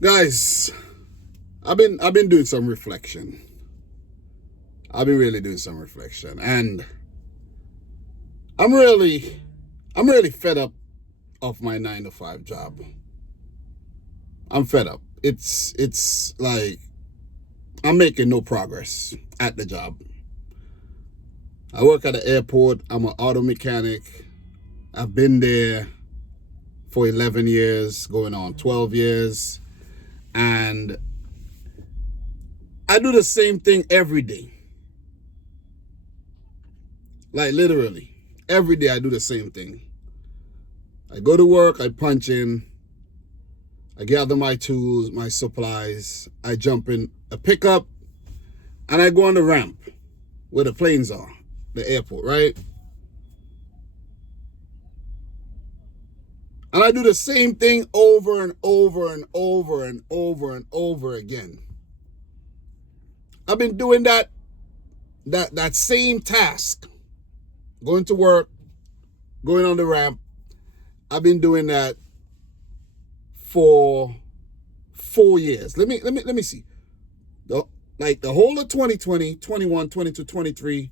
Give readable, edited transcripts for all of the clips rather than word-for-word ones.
Guys, I've been doing some reflection. I've been really doing some reflection, and I'm really I'm really fed up of my 9 to 5 job. I'm fed up. It's like I'm making no progress at the job. I work at the airport. I'm an auto mechanic. I've been there for 11 years, going on 12 years, and I do the same thing every day. Like literally, every day I do the same thing. I go to work, I punch in, I gather my tools, my supplies, I jump in a pickup, and I go on the ramp where the planes are, the airport, right? And I do the same thing over and over and over and over and over again. I've been doing that same task, going to work, going on the ramp. I've been doing that for 4 years. Let me see. The whole of 2020, 21, 22, 23,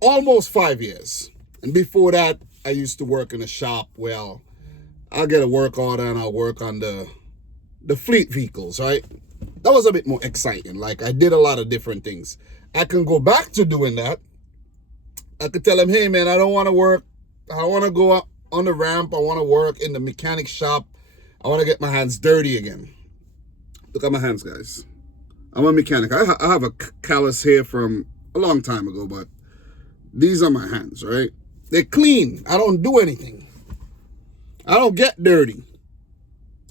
almost 5 years. And before that, I used to work in a shop. Well, I'll get a work order and I'll work on the fleet vehicles, right? That was a bit more exciting. Like I did a lot of different things. I can go back to doing that. I could tell him, hey man, I don't want to work. I don't want to go up on the ramp. I want to work in the mechanic shop. I want to get my hands dirty again. Look at my hands, guys. I'm a mechanic. I have a callus here from a long time ago, but these are my hands, right? They're clean. I don't do anything. I don't get dirty.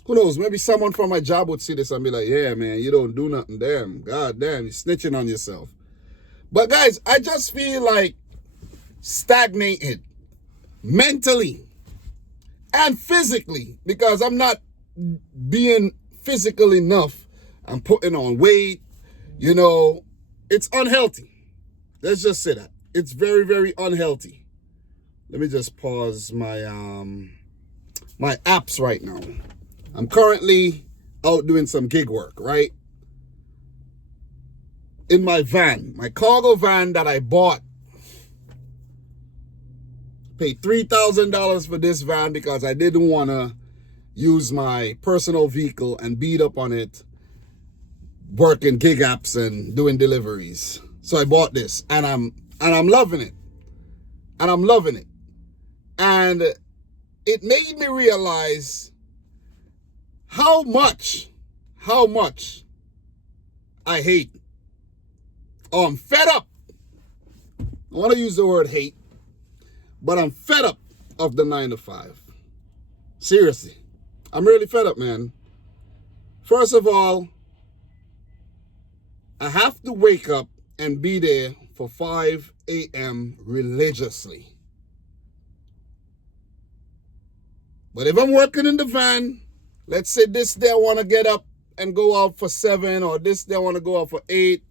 Who knows? Maybe someone from my job would see this and be like, yeah, man, you don't do nothing. Damn. God damn, you're snitching on yourself. But guys, I just feel like stagnated mentally and physically because I'm not being physical enough. I'm putting on weight. You know, it's unhealthy. Let's just say that. It's very, very unhealthy. Let me just pause my apps right now. I'm currently out doing some gig work, right? In my van, my cargo van that I bought. Paid $3,000 for this van because I didn't want to use my personal vehicle and beat up on it, working gig apps and doing deliveries. So I bought this and I'm loving it. And I'm loving it. And it made me realize how much I hate. Oh, I'm fed up. I want to use the word hate, but I'm fed up of the 9 to 5. Seriously. I'm really fed up, man. First of all, I have to wake up and be there for 5 a.m. religiously. But if I'm working in the van, let's say this day I want to get up and go out for 7, or this day I want to go out for 8.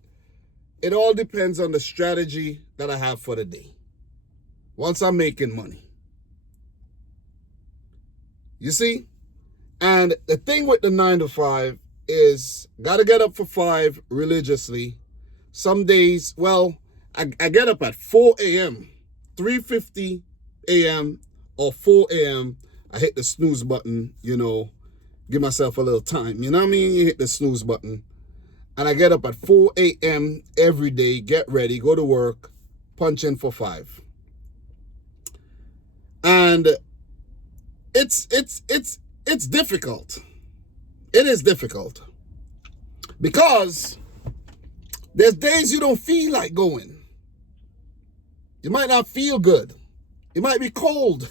It all depends on the strategy that I have for the day. Once I'm making money. You see? And the thing with the 9 to 5 is gotta get up for 5 religiously. Some days, well, I get up at 4 a.m., 3:50 a.m. or 4 a.m. I hit the snooze button, you know, give myself a little time. You know what I mean? You hit the snooze button. And I get up at 4 a.m. every day, get ready, go to work, punch in for 5. And it's difficult. It is difficult. Because there's days you don't feel like going. You might not feel good. It might be cold.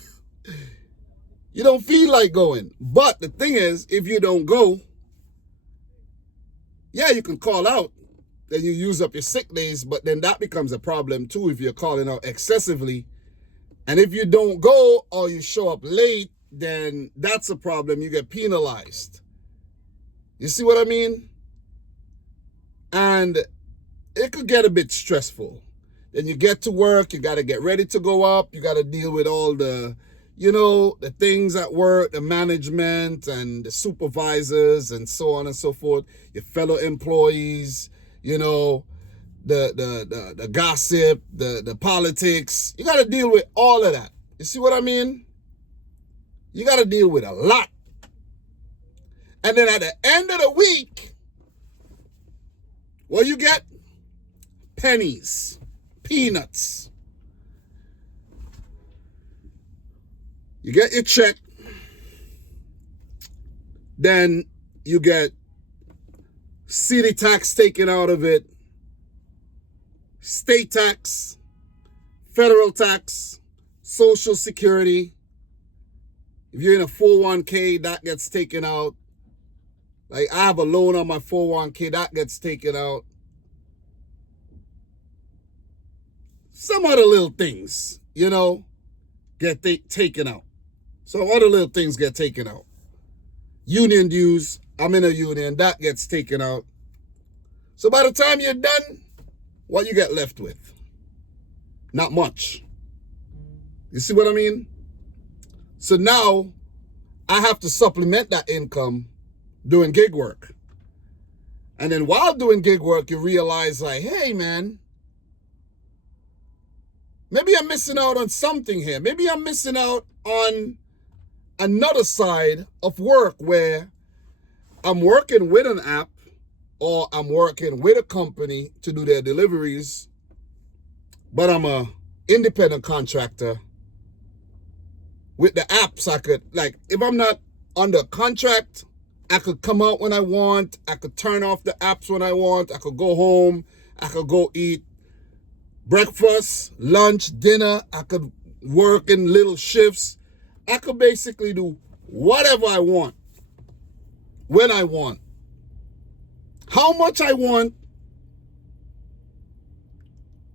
You don't feel like going. But the thing is, if you don't go, yeah, you can call out. Then you use up your sick days, but then that becomes a problem too if you're calling out excessively. And if you don't go or you show up late, then that's a problem. You get penalized. You see what I mean? And it could get a bit stressful. Then you get to work, you got to get ready to go up. You got to deal with all the, the things at work, the management and the supervisors and so on and so forth, your fellow employees, the gossip, the politics. You got to deal with all of that. You see what I mean? You got to deal with a lot. And then at the end of the week, what you get? Pennies, peanuts. You get your check, then you get city tax taken out of it, state tax, federal tax, Social Security. If you're in a 401k, that gets taken out. Like I have a loan on my 401k, that gets taken out. Some other little things, get taken out. Some other little things get taken out. Union dues, I'm in a union, that gets taken out. So by the time you're done, what you get left with? Not much. You see what I mean? So now I have to supplement that income doing gig work. And then while doing gig work, you realize like, hey man, maybe I'm missing out on something here. Maybe I'm missing out on another side of work where I'm working with an app or I'm working with a company to do their deliveries, but I'm a independent contractor. With the apps, I could, if I'm not under contract, I could come out when I want. I could turn off the apps when I want. I could go home. I could go eat breakfast, lunch, dinner. I could work in little shifts. I could basically do whatever I want, when I want, how much I want,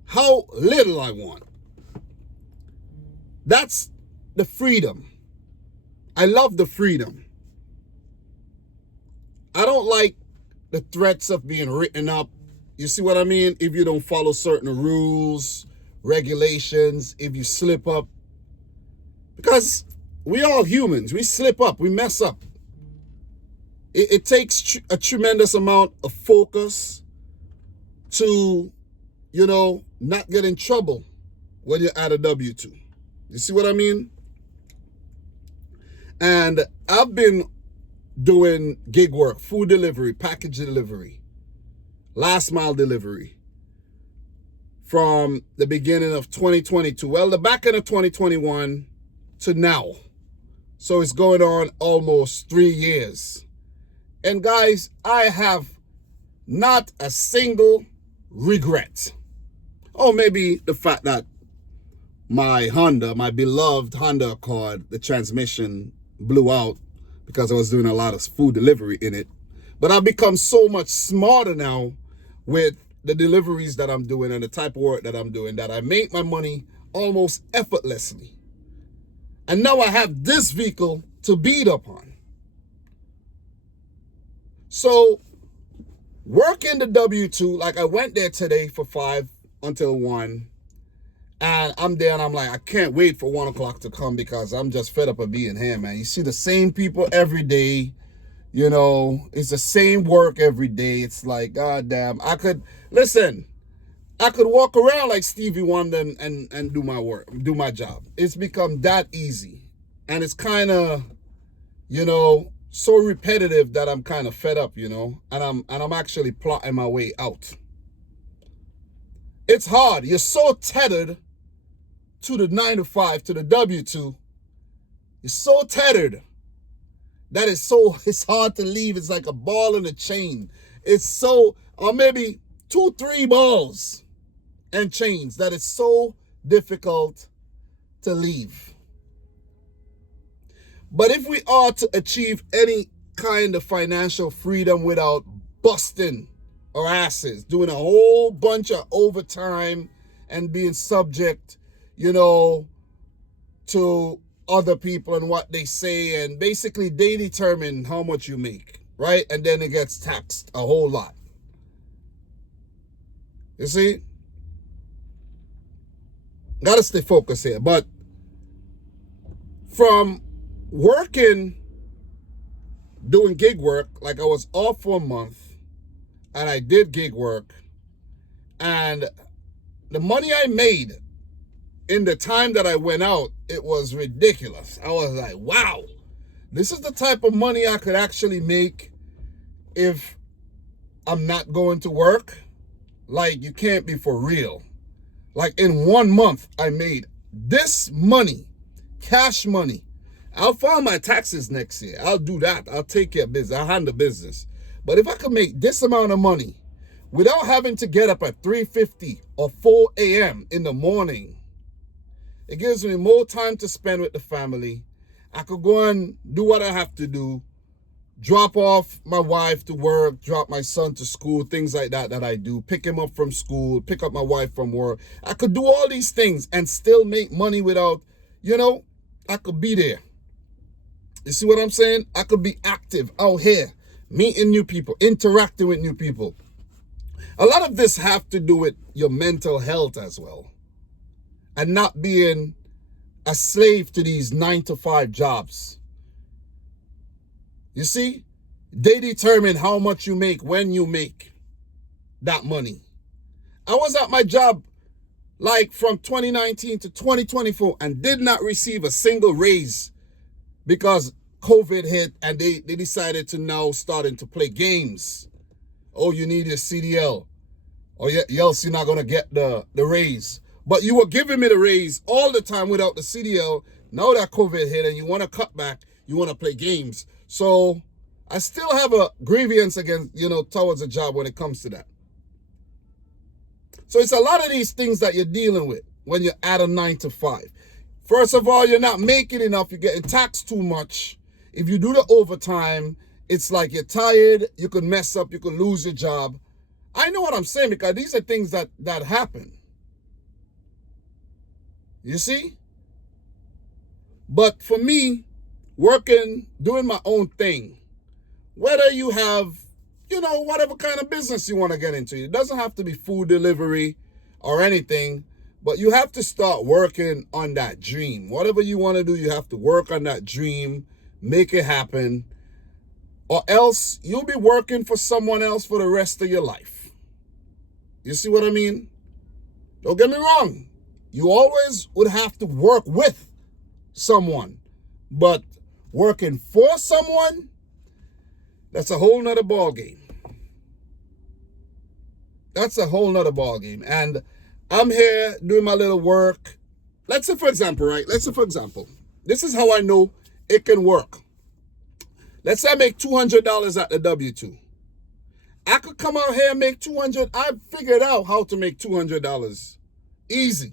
how little I want. That's the freedom. I love the freedom. I don't like the threats of being written up. You see what I mean? If you don't follow certain rules, regulations, if you slip up. Because we all humans. We slip up. We mess up. It takes a tremendous amount of focus to, not get in trouble when you're at a W-2. You see what I mean? And I've been doing gig work, food delivery, package delivery, last mile delivery from the beginning of 2022. Well, the back end of 2021 to now. So it's going on almost 3 years. And guys, I have not a single regret. Oh, maybe the fact that my beloved Honda Accord, the transmission blew out because I was doing a lot of food delivery in it. But I've become so much smarter now with the deliveries that I'm doing and the type of work that I'm doing that I make my money almost effortlessly. And now I have this vehicle to beat up on. So working the W-2, like I went there today for 5 until 1. And I'm there and I'm like, I can't wait for 1 o'clock to come because I'm just fed up of being here, man. You see the same people every day. It's the same work every day. It's like, goddamn, I could walk around like Stevie Wonder and do my work, do my job. It's become that easy. And it's kind of, so repetitive that I'm kind of fed up, and I'm actually plotting my way out. It's hard. You're so tethered to the 9 to 5, to the W-2. You're so tethered that it's hard to leave. It's like a ball in a chain. Or maybe 2, 3 balls and chains that it's so difficult to leave. But if we are to achieve any kind of financial freedom without busting our asses, doing a whole bunch of overtime and being subject, to other people and what they say, and basically they determine how much you make, right? And then it gets taxed a whole lot. You see? Gotta stay focused here. But from working, doing gig work, like I was off for a month and I did gig work, and the money I made in the time that I went out, it was ridiculous. I was like, wow, this is the type of money I could actually make if I'm not going to work. Like, you can't be for real. Like, in 1 month, I made this money, cash money. I'll file my taxes next year. I'll do that. I'll take care of business. I'll handle business. But if I could make this amount of money without having to get up at 3:50 or 4 a.m. in the morning, it gives me more time to spend with the family. I could go and do what I have to do, drop off my wife to work, drop my son to school, things like that I do, pick him up from school, pick up my wife from work. I could do all these things and still make money without, I could be there. You see what I'm saying? I could be active out here, meeting new people, interacting with new people. A lot of this have to do with your mental health as well, and not being a slave to these 9-to-5 jobs. You see, they determine how much you make when you make that money. I was at my job like from 2019 to 2024 and did not receive a single raise because COVID hit and they decided to now starting to play games. Oh, you need your CDL, or else you're not going to get the raise. But you were giving me the raise all the time without the CDL. Now that COVID hit and you want to cut back, you want to play games. So I still have a grievance against, towards a job when it comes to that. So it's a lot of these things that you're dealing with when you're at a 9-to-5. First of all, you're not making enough. You're getting taxed too much. If you do the overtime, it's like you're tired. You could mess up. You could lose your job. I know what I'm saying because these are things that happen. You see? But for me, working, doing my own thing, whether you have, whatever kind of business you want to get into, it doesn't have to be food delivery or anything, but you have to start working on that dream. Whatever you want to do, you have to work on that dream, make it happen, or else you'll be working for someone else for the rest of your life. You see what I mean? Don't get me wrong. You always would have to work with someone, but working for someone, that's a whole nother ball game. That's a whole nother ball game. And I'm here doing my little work. Let's say, for example, this is how I know it can work. Let's say I make $200 at the W-2. I could come out here and make $200. I figured out how to make $200 easy.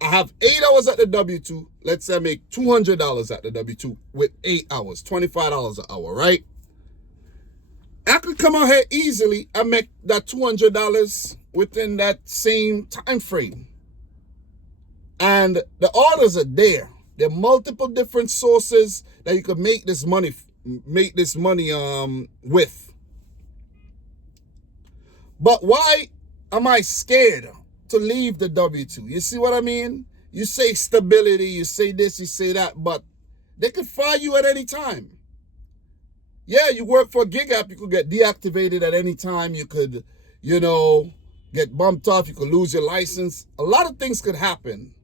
I have 8 hours at the W-2. Let's say I make $200 at the W-2 with 8 hours, $25 an hour, right? I could come out here easily and make that $200 within that same time frame. And the orders are there. There are multiple different sources that you could make this money with. But why am I scared to leave the W-2? You see what I mean? You say stability, you say this, you say that, but they could fire you at any time. Yeah, you work for a gig app, you could get deactivated at any time. You could, get bumped off. You could lose your license. A lot of things could happen.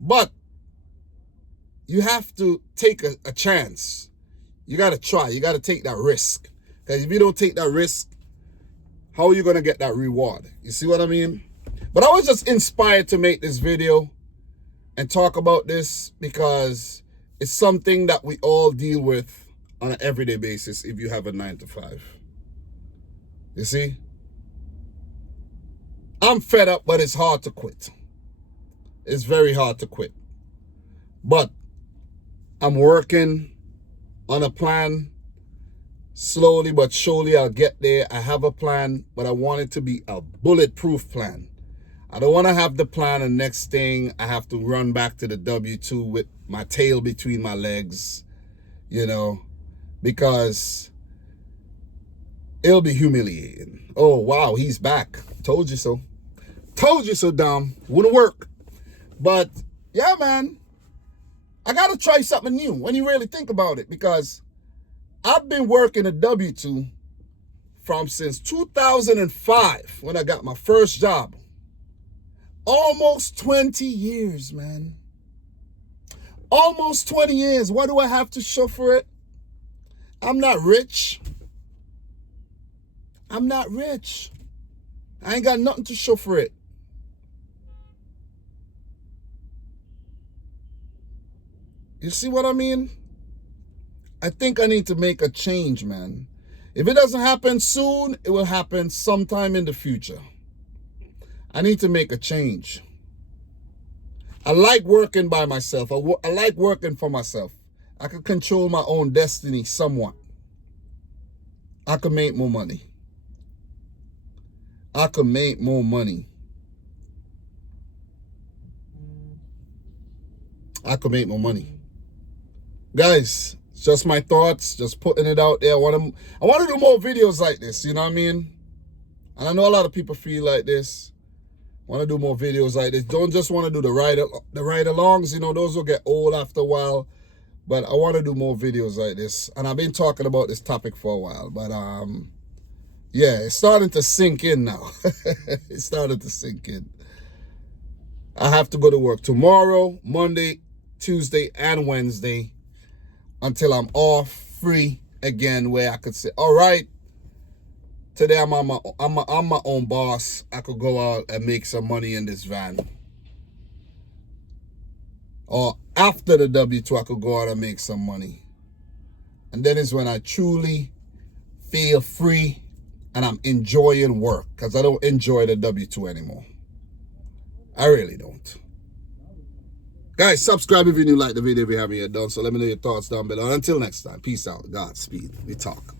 But you have to take a chance. You got to try. You got to take that risk. Because if you don't take that risk, how are you going to get that reward? You see what I mean? But I was just inspired to make this video and talk about this because it's something that we all deal with on an everyday basis if you have a 9-to-5. You see? I'm fed up, but it's hard to quit. It's very hard to quit. But I'm working on a plan. Slowly but surely I'll get there. I have a plan, but I want it to be a bulletproof plan. I don't want to have the plan and next thing I have to run back to the W-2 with my tail between my legs, because it'll be humiliating. Oh, wow, he's back. Told you so. Told you so, Dom. Wouldn't work. But, yeah, man. I got to try something new when you really think about it, because I've been working a W-2 from since 2005 when I got my first job. Almost 20 years, man. Almost 20 years. What do I have to show for it? I'm not rich. I'm not rich. I ain't got nothing to show for it. You see what I mean? I think I need to make a change, man. If it doesn't happen soon, it will happen sometime in the future. I need to make a change. I like working by myself. I like working for myself. I can control my own destiny somewhat. I can make more money. I can make more money. I can make more money. Guys, it's just my thoughts, just putting it out there. I want to do more videos like this, you know what I mean? And I know a lot of people feel like this. I want to do more videos like this. Don't just want to do the ride-alongs, you know, those will get old after a while. But I want to do more videos like this. And I've been talking about this topic for a while. But yeah, it's starting to sink in now. It's starting to sink in. I have to go to work tomorrow, Monday, Tuesday, and Wednesday, until I'm off, free again, where I could say, all right, today I'm my own boss. I could go out and make some money in this van. Or after the W-2, I could go out and make some money. And then is when I truly feel free and I'm enjoying work, because I don't enjoy the W-2 anymore. I really don't. Guys, subscribe if you like the video if you haven't yet done so. Let me know your thoughts down below. Until next time, peace out. Godspeed. We talk.